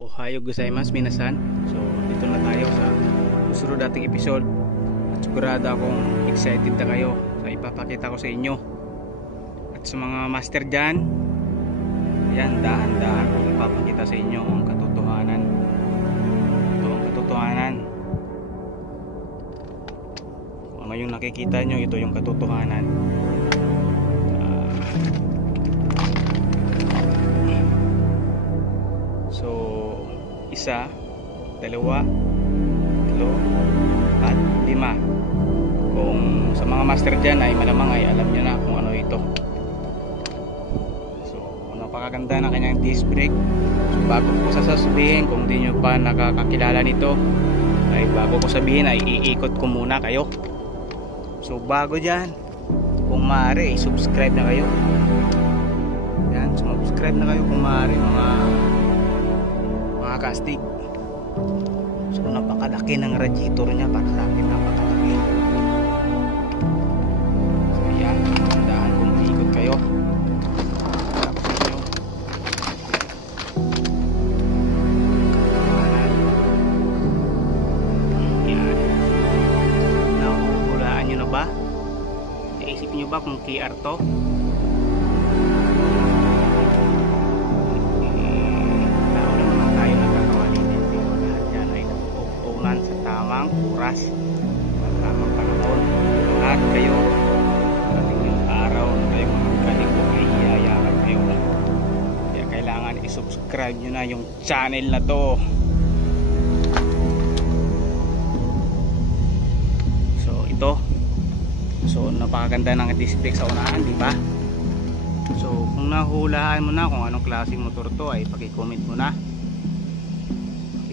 Ohayo gozaimasu minasan. So dito na tayo sa susunod nating episode. At sigurado akong excited na kayo sa ipapakita ko sa inyo. At sa mga master dyan, ayan, dahan-dahan kong ipapakita sa inyo ang katotohanan. Ito ang katotohanan. Kung ano yung nakikita nyo, ito yung katotohanan. So isa, dalawa, tatlo, at lima. Kung sa mga master dyan ay malamang ay alam nyo na kung ano ito. So napakaganda ng kanyang disc brake. So bago ko sasabihin, kung di nyo pa nakakakilala nito, ay bago ko sabihin ay iikot ko muna kayo. So bago dyan, kung maaari subscribe na kayo. Yan, subscribe na kayo kung maaari mga kastig. So napakalaki ng radiator niya, para sa akin napakalaki. So yan, tandaan kung ikot kayo. Yan, nahuhulaan nyo na ba? Naisip nyo ba kung KR to? Sa tamang oras, tamang panahon. Lahat kayo dating yung araw na kayo mga kaniko ay iyayakan kayo. Kaya kailangan i-subscribe nyo na yung channel na to. So ito, so napakaganda ng display sa unahan, di ba? So kung nahulaan mo na kung anong klaseng motor to, ay paki-comment mo na.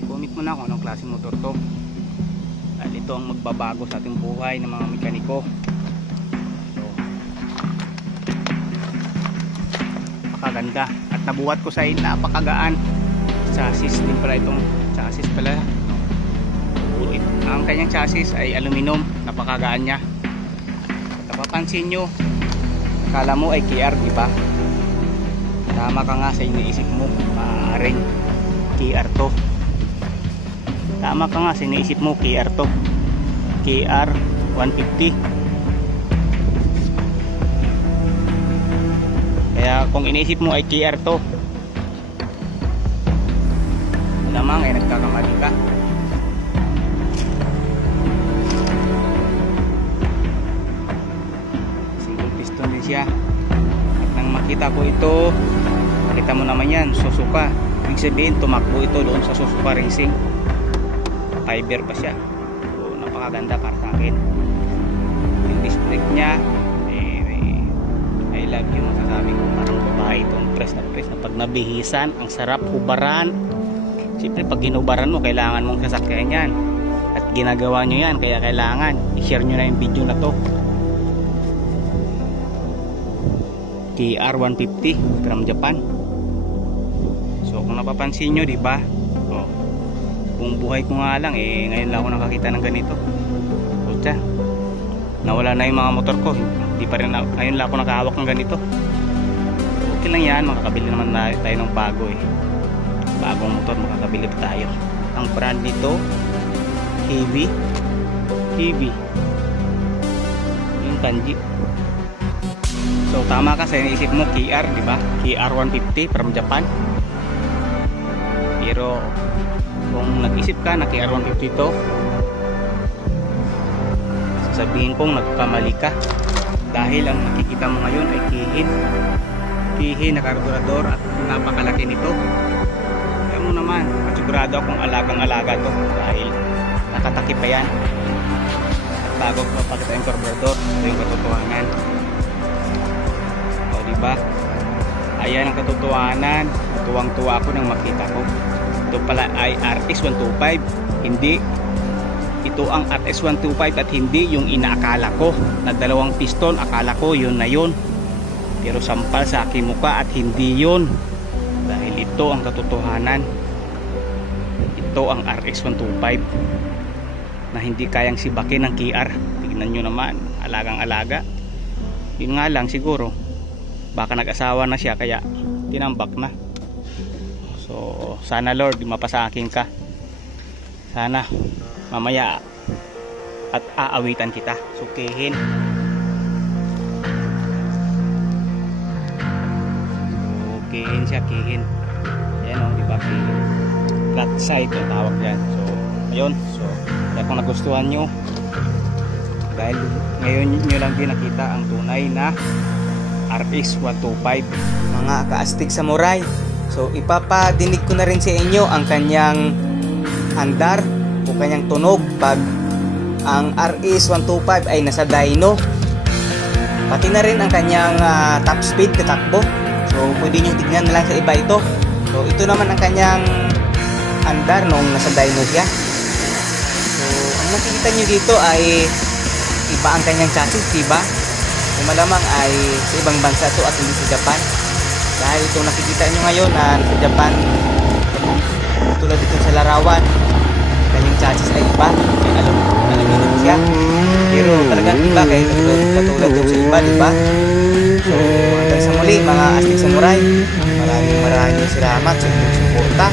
Comment mo na kung anong klaseng motor to. Dahil ito ang magbabago sa ating buhay ng mga mekaniko. So, napakaganda. At nabuhat ko sa inyo, napakagaan. Chassis din pala itong chassis pala. Ang kanyang chassis ay aluminum. Napakagaan niya. At napapansin nyo, akala mo ay KR, di ba? Tama ka nga sa iniisip mo, maaaring KR to. Tama ka nga sa iniisip mo, KR to. KR 150. Kaya kung iniisip mo ay KR to, malamang ay nagkakamali ka. Single piston din siya. At nang makita ko ito, makita mo naman yan, Suzuka. Ibig sabihin tumakbo ito doon sa Suzuka Racing. Fiber pa siya. So napakaganda para sa akin. Yung disc brake nya, I love you, masasabi ko, parang babae itong press na pag nabihisan, ang sarap hubaran. Siyempre pag ginubaran mo, kailangan mong sasakyan yan, at ginagawa nyo yan, kaya kailangan i-share nyo na yung video na to. KR 150 from Japan. So kung napapansin nyo, diba, kung buhay ko nga lang, ngayon lang ako nakakita ng ganito. Puta, nawala na yung mga motor ko, hindi pa rin, ngayon lang ako nakahawak ng ganito. Okay lang yan, makakabili naman na tayo ng bago bagong motor, makakabili pa tayo. Ang brand nito, Heavy yung kanji. So tama ka sa iniisip mo, KR, diba? KR 150 from Japan. Pero kung nag-isip ka na KR 150 to, sasabihin kong nagkamali ka, dahil ang nakikita mo ngayon ay kihin na karburador at napakalaki nito. Kaya mo naman, sigurado akong alagang-alaga to, dahil nakatakip pa yan. At bago ko papakita yung karburador, ito yung katotohanan. O diba, ayan ang katotohanan. Tuwang-tuwa ako nang makita ko. Ito pala ay RS125, hindi ito ang RS125 at hindi yung inaakala ko na dalawang piston. Akala ko yun na yun, pero sampal sa aking muka at hindi yun, dahil ito ang katotohanan. Ito ang RS125 na hindi kayang sibakin ng KR. Tignan nyo naman, alagang alaga. Yun nga lang siguro, baka nag-asawa na siya kaya tinambak na. So sana Lord mapasakin ka, sana mamaya at aawitan kita. So kihin, kihin siya, kihin. Ayan o, diba, kihin. Flat side yung tawag dyan. So ayun, so kung nagustuhan nyo, dahil ngayon nyo lang din nakita ang tunay na RX 125 mga kaastig samurai. So ipapadinig ko na rin sa inyo ang kanyang andar o kanyang tunog pag ang RX 125 ay nasa dyno, pati na rin ang kanyang top speed katakbo. So pwede nyo tignan na lang sa iba ito. So ito naman ang kanyang andar nung nasa dyno siya. So ang nakikita nyo dito ay iba ang kanyang chassis, diba? So malamang ay sa ibang bansa to at hindi sa Japan. Dahil itong nakikita nyo ngayon na sa Japan, tulad dito sa larawan, kanyang chassis ay iba, may aluminum siya. Pero talagang iba kaya katulad doon sa iba, diba? So hanggang sa muli mga astig samurai, maraming salamat sa inyong suporta.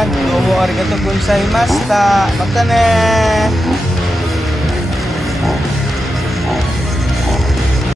Domo arigato gozaimashita. Mata ne.